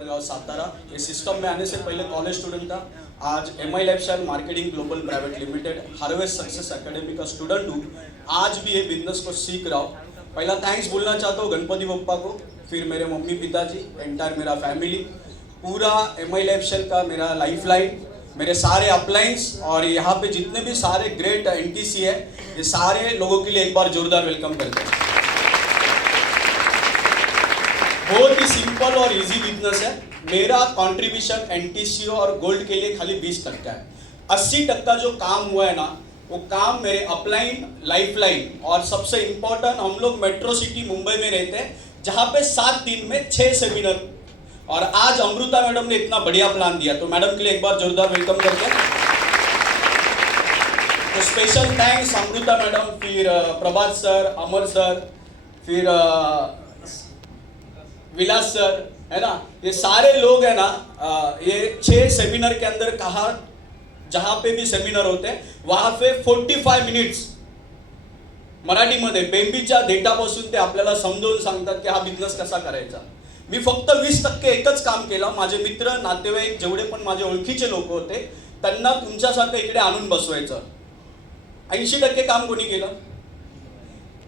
कोपरगांव सातारा। ये सिस्टम में आने से पहले कॉलेज स्टूडेंट था, आज MI lifestyle marketing global private limited harvest success academy का स्टूडेंट हूँ। आज भी ये बिजनेस को सीख रहा हूँ। पहला थैंक्स बोलना चाहता हूँ गणपति बप्पा को, फिर मेरे मम्मी पिताजी, एंटायर मेरा फैमिली, पूरा MI लाइफस्टाइल का मेरा लाइफलाइन, मेरे सारे अपलाइंस और यहाँ पे जितने भी सारे ग्रेट NTC है, ये सारे लोगों के लिए एक बार जोरदार वेलकम करते हैं। बहुत ही सिंपल और इजी बिजनेस है। मेरा कंट्रीब्यूशन NTC और गोल्ड के लिए खाली 20% है। 80% जो काम हुआ है ना, वो काम मेरे अपलाइन, लाइफलाइन और सबसे इम्पोर्टेंट, हम लोग मेट्रो सिटी मुंबई में रहते हैं, जहाँ पे 7 दिन में 6 सेमिनार, और आज अमृता मैडम ने इतना बढ़िया प्लान दिया, तो मैडम के लिए एक बार जोरदार वेलकम करते हैं। तो स्पेशल थैंक्स अमृता मैडम, फिर प्रभात सर, अमर सर, फिर विलास सर, है ना, ये सारे लोग है ना, ये 6 सेमिनार के अंदर कहा, जहां पे भी सेमिनार होते हैं वहां पे 45 मिनिट्स मराठीमध्ये बेंबीच्या डेटापासून ते आपल्याला समजावून सांगतात की हा बिझनेस कसा करायचा। मी फक्त 20% एकच काम केलं। माझे मित्र, नातेवाईक, जेवढे पण माझे ओळखीचे लोक होते, त्यांना तुमच्यासारखं इकडे आणून बसवायचं। 80% काम कोणी केलं?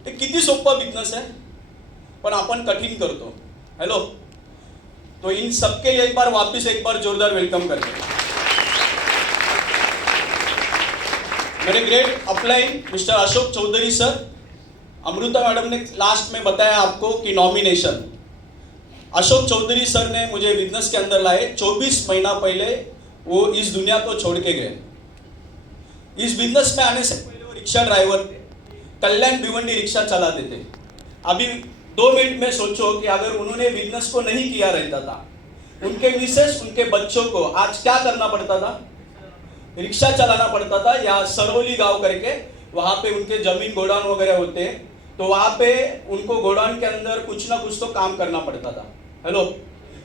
ते किती सोपा बिझनेस आहे, पण आपण कठीण करतो। हेलो, तो इन सबके लिए एक बार जोरदार वेलकम करते हैं। मेरे great upline mister Ashok Chaudhary sir, Amrita madam ने लास्ट में बताया आपको कि नॉमिनेशन, अशोक चौधरी सर ने मुझे बिजनेस के अंदर लाए। 24 महीना पहले वो इस दुनिया को छोड़ के गए। इस बिजनेस में आने से पहले वो रिक्शा ड्राइवर थे, कल्याण भिवंडी रिक्शा चलाते थे। अभी 2 मिनट में सोचो कि अगर उन्होंने बिजनेस को नहीं किया रहता था, उनके मिसेस, उनके बच्चों को आज क्या करना पड़ता था? रिक्शा चलाना पड़ता था। या सरौली गांव करके वहां पे उनके जमीन गोडाउन वगैरह होते हैं, तो वहां पे उनको गोडाउन के अंदर कुछ ना कुछ तो काम करना पड़ता था। हेलो,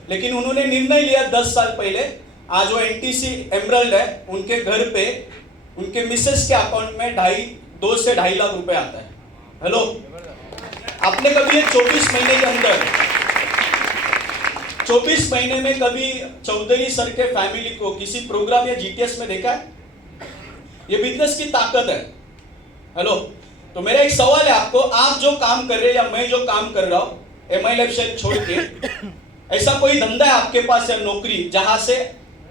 लेकिन उन्होंने निर्णय लिया 10 साल पहले, आज वो NTC एमरल्ड है, उनके घर पे उनके मिसेस के अकाउंट में 2 से 2.5 लाख रुपए आता है। हेलो, आपने कभी ये 24 महीने के अंदर, 24 महीने में कभी चौधरी सर के फैमिली को किसी प्रोग्राम या GTS में देखा है? ये बिजनेस की ताकत है। हेलो, तो मेरा एक सवाल है आपको, आप जो काम कर रहे हैं या मैं जो काम कर रहा हूँ MI लाइफस्टाइल छोड़ के, ऐसा कोई धंधा है आपके पास या नौकरी जहां से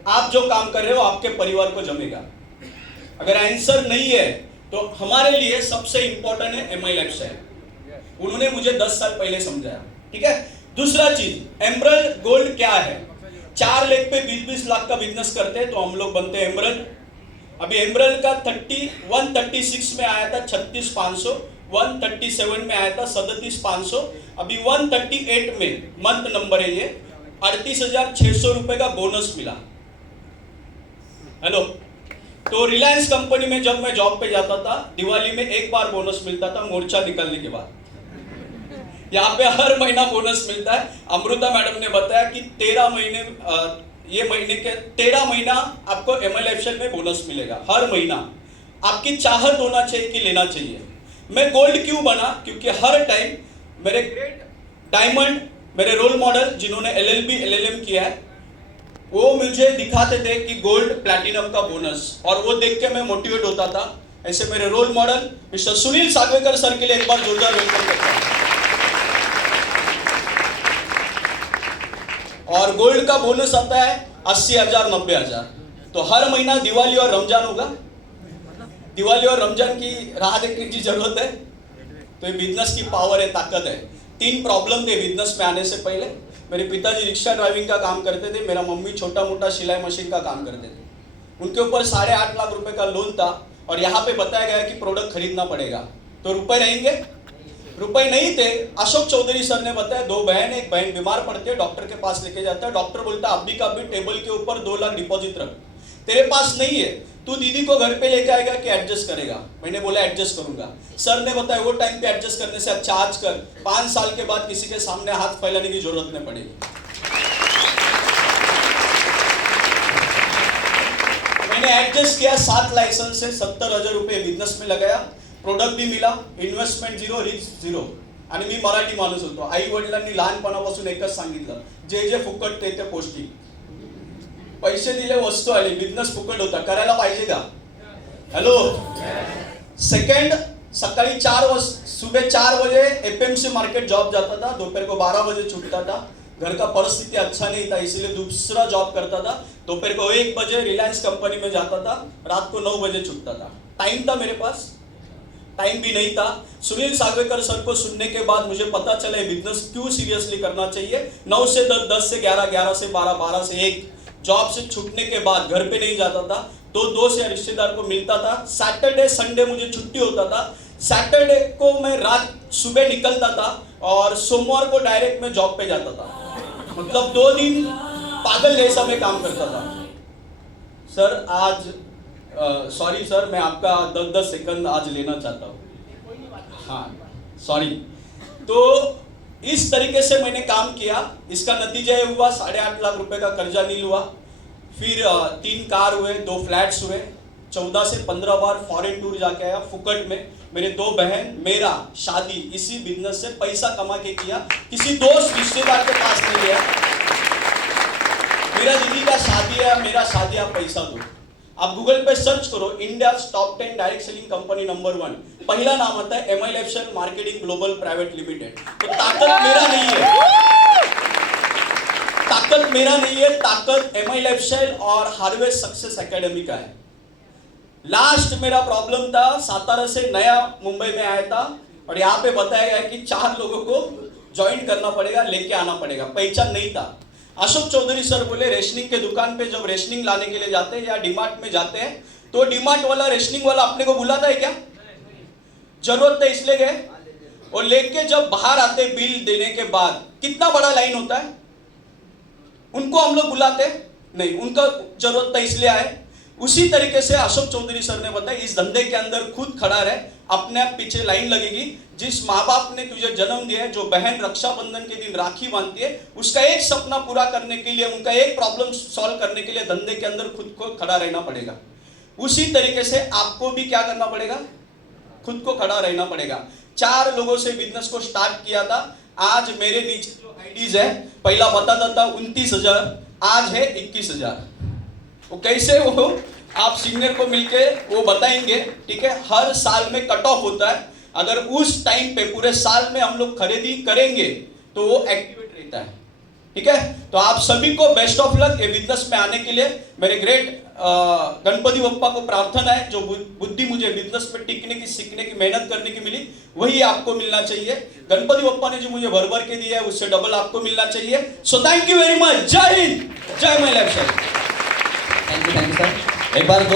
आप जो काम कर रहे हो आपके परिवार को जमेगा? अगर आंसर नहीं है तो हमारे लिए सबसे इंपॉर्टेंट है MI लाइफस्टाइल। उन्होंने मुझे 10 साल पहले समझाया। ठीक है, दूसरा चीज, एमरल्ड गोल्ड क्या है? 4 लेग पे 20-20 लाख का बिजनेस करते हैं तो हम लोग बनते हैं एमरल्ड। अभी एमरल्ड का 136 में आया था 36,500, 137 में आया था 37,500, अभी 138 में मंथ नंबर है ये, 38,600 रुपए का बोनस मिला। हेलो, तो रिलायंस कंपनी में जब मैं जॉब पे जाता था, दिवाली में एक बार बोनस मिलता था, मोर्चा निकलने के बाद। यहाँ पे हर महीना बोनस मिलता है। अमृता मैडम ने बताया कि 13 महीने, ये महीने के 13 महीना आपको MI लाइफस्टाइल में बोनस मिलेगा हर महीना। आपकी चाहत होना चाहिए कि लेना चाहिए। मैं गोल्ड क्यों बना? क्योंकि हर टाइम मेरे ग्रेट डायमंड, मेरे रोल मॉडल जिन्होंने LLB LLM किया है, वो मुझे दिखाते थे कि गोल्ड प्लैटिनम का बोनस, और वो देख के मैं मोटिवेट होता था। ऐसे मेरे role model mister Sunil Sagvekar sir के लिए एक बार जोरदार वेलकम करता हूं। और गोल्ड का बोनस आता है 80,000 90,000। तो हर महीना दिवाली और रमजान होगा, दिवाली और रमजान की राह देखने की जरूरत है। तो ये बिजनेस की पावर है, ताकत है। 3 प्रॉब्लम थे बिजनेस में आने से पहले। मेरे पिताजी रिक्शा ड्राइविंग का काम करते थे, मेरा मम्मी छोटा मोटा सिलाई मशीन का काम करते थे। उनके ऊपर 8.5 लाख रुपए का लोन था, और यहाँ पे बताया गया कि प्रोडक्ट खरीदना पड़ेगा, तो रुपए रहेंगे? रुपए नहीं थे। अशोक चौधरी सर ने बताया 2 बहन, एक बहन बीमार पड़ती है, डॉक्टर के पास लेके जाता है, डॉक्टर बोलता है अभी का अभी टेबल के ऊपर 2 लाख डिपॉजिट रख, तेरे पास नहीं है, तू दीदी को घर पे लेके आएगा कि एडजस्ट करेगा? मैंने बोला एडजस्ट करूंगा। सर ने बताया वो टाइम पे एडजस्ट करने से अच्छा आज कर, 5 साल के बाद किसी के सामने हाथ फैलाने की जरूरत नहीं पड़ेगी। मैंने एडजस्ट किया, 7 लाइसेंस से 70,000 रुपए बिजनेस में लगाया, प्रोडक्ट भी मिला, इन्वेस्टमेंट 0, रिस्क 0। आणि मी मराठी माणूस होतो. आई वडिलांनी लहानपणापासून एकच सांगितलं, जे जे फुकट ते ते पौष्टिक. पैसे दिले वस्तू आली, बिझनेस फुकट होता, करायला पाहिजे का? हेलो. सेकंड, सकाळी सुबह 4 बजे एपीएमसी मार्केट जॉब जाता था, दोपहर को 12 बजे छूटता था. घर का परिस्थिति अच्छा नहीं था, इसलिए दूसरा जॉब करता था. दोपहर को 1 बजे रिलायंस कंपनी में जाता था, रात को 9 बजे छूटता था. टाइम था मेरे पास? टाइम भी नहीं था. सुनील सागवेकर सर को सुनने के बाद मुझे पता चला बिजनेस क्यों सीरियसली करना चाहिए. 9 से 10, 10 से 11, 11 से 12, 12 से 1. जॉब से छूटने के बाद घर पे नहीं जाता था, तो दोस्त या रिश्तेदार को मिलता था. सैटरडे संडे मुझे छुट्टी होता था. सैटरडे को मैं रात सुबह निकलता था और सोमवार को डायरेक्ट मैं जॉब पे जाता था. मतलब 2 दिन पागल जैसा मैं काम करता था. सर आज सॉरी सर, मैं आपका 10-10 सेकंड आज लेना चाहता हूँ. हाँ सॉरी. तो इस तरीके से मैंने काम किया. इसका नतीजा ये हुआ 8.5 लाख रुपए का कर्जा नील हुआ. फिर 3 कार हुए, 2 फ्लैट्स हुए. 14 से 15 बार फॉरेन टूर जाके आया फुकट में. मेरे 2 बहन, मेरा शादी इसी बिजनेस से पैसा कमा के किया, किसी दोस्त रिश्तेदार के पास नहीं गया. मेरा दीदी का शादी है, मेरा शादी, आप पैसा दो. आप गूगल पे सर्च करो, India top 10 direct selling company number 1, पहला नाम आता है MI lifestyle marketing global private limited. तो ताकत मेरा नहीं है, ताकत मेरा नहीं है, ताकत MI लाइफस्टाइल और हार्वेस्ट सक्सेस एकेडमी का है. लास्ट मेरा प्रॉब्लम था, सातारा से नया मुंबई में आया था और यहाँ पे बताया गया कि 4 लोगों को ज्वाइन करना पड़ेगा, लेके आना पड़ेगा. पहचान नहीं था. अशोक चौधरी सर बोले रेशनिंग के दुकान पे जब रेशनिंग लाने के लिए जाते हैं या डीमार्ट में जाते हैं, तो डीमार्ट वाला रेशनिंग वाला अपने को बुलाता है क्या? जरूरत है इसलिए गए. और लेके जब बाहर आते बिल देने के बाद कितना बड़ा लाइन होता है, उनको हम लोग बुलाते नहीं, उनका जरूरत था इसलिए आए. उसी तरीके से अशोक चौधरी सर ने बताया इस धंधे के अंदर खुद खड़ा रहे, अपने आप पीछे लाइन लगेगी. जिस माँ बाप ने तुझे जन्म दिया है, जो बहन रक्षाबंधन के दिन राखी बांधती है, उसका एक सपना पूरा करने के लिए, उनका एक प्रॉब्लम सॉल्व करने के लिए धंधे के अंदर खुद को खड़ा रहना पड़ेगा. उसी तरीके से आपको भी क्या करना पड़ेगा? खुद को खड़ा रहना पड़ेगा. 4 लोगों से बिजनेस को स्टार्ट किया था. आज मेरे नीचे जो आईडीज है, पहला बताता था 29,000, आज है 21,000. वो कैसे, वो आप सीनियर को मिलके वो बताएंगे. ठीक है, हर साल में कट ऑफ होता है. अगर उस टाइम पे पूरे साल में हम लोग खरीदी करेंगे तो वो एक्टिवेट रहता है. ठीक है, तो आप सभी को बेस्ट ऑफ लक ये बिजनेस में आने के लिए. मेरे ग्रेट गणपति बप्पा को प्रार्थना है, जो बुद्धि मुझे बिजनेस में टिकने की, सीखने की, मेहनत करने की मिली, वही आपको मिलना चाहिए. गणपति बप्पा ने जो मुझे भर भर के दिया है, उससे डबल आपको मिलना चाहिए. So thank you very much. जय हिंद, जय my lifestyle. Thank you sir. एक बार